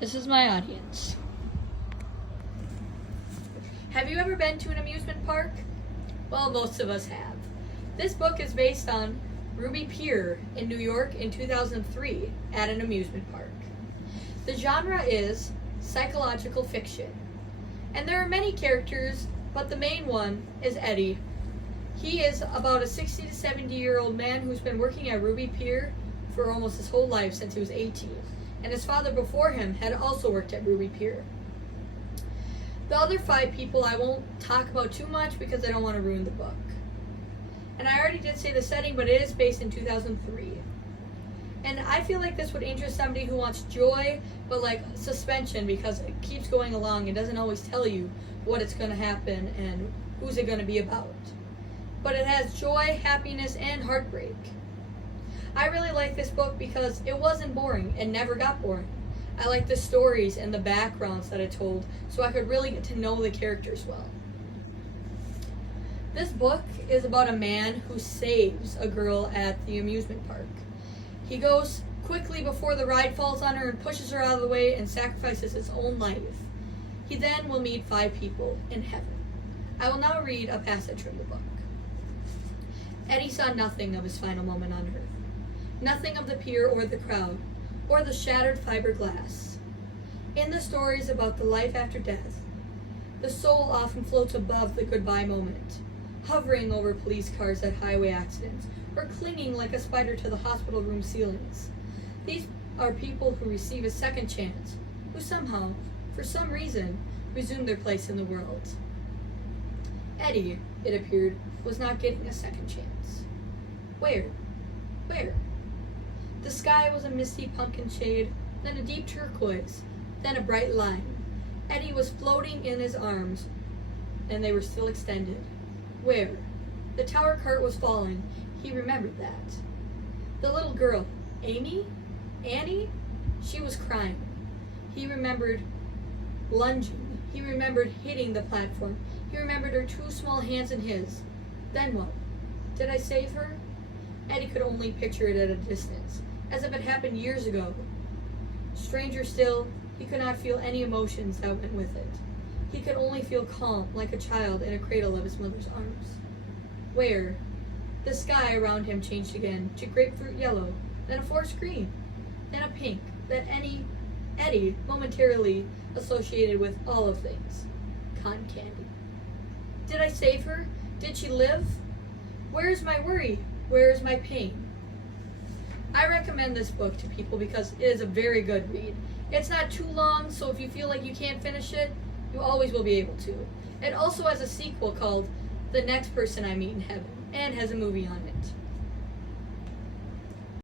This is my audience. Have you ever been to an amusement park? Well, most of us have. This book is based on Ruby Pier in New York in 2003 at an amusement park. The genre is psychological fiction, and there are many characters, but the main one is Eddie. He is about a 60 to 70-year-old man who's been working at Ruby Pier for almost his whole life since he was 18, and his father before him had also worked at Ruby Pier. The other 5 people I won't talk about too much because I don't want to ruin the book. And I already did say the setting, but it is based in 2003. And I feel like this would interest somebody who wants joy, but like suspension, because it keeps going along and doesn't always tell you what it's going to happen and who's it going to be about. But it has joy, happiness, and heartbreak. I really like this book because it wasn't boring and never got boring. I like the stories and the backgrounds that it told, so I could really get to know the characters well. This book is about a man who saves a girl at the amusement park. He goes quickly before the ride falls on her and pushes her out of the way and sacrifices his own life. He then will meet 5 people in heaven. I will now read a passage from the book. Eddie saw nothing of his final moment on earth. Nothing of the pier or the crowd, or the shattered fiberglass. In the stories about the life after death, the soul often floats above the goodbye moment, hovering over police cars at highway accidents, or clinging like a spider to the hospital room ceilings. These are people who receive a second chance, who somehow, for some reason, resume their place in the world. Eddie, it appeared, was not getting a second chance. Where? The sky was a misty pumpkin shade, then a deep turquoise, then a bright lime. Eddie was floating in his arms, and they were still extended. Where? The tower cart was falling. He remembered that. The little girl, Amy? Annie? She was crying. He remembered lunging. He remembered hitting the platform. He remembered her 2 small hands in his. Then what? Did I save her? Eddie could only picture it at a distance, as if it happened years ago. Stranger still, he could not feel any emotions that went with it. He could only feel calm, like a child in a cradle of his mother's arms. Where? The sky around him changed again to grapefruit yellow, then a forest green, then a pink that Eddie momentarily associated with all of things. Cotton candy. Did I save her? Did she live? Where is my worry? Where is my pain? I recommend this book to people because it is a very good read. It's not too long, so if you feel like you can't finish it, you always will be able to. It also has a sequel called The Next Person I Meet in Heaven, and has a movie on it.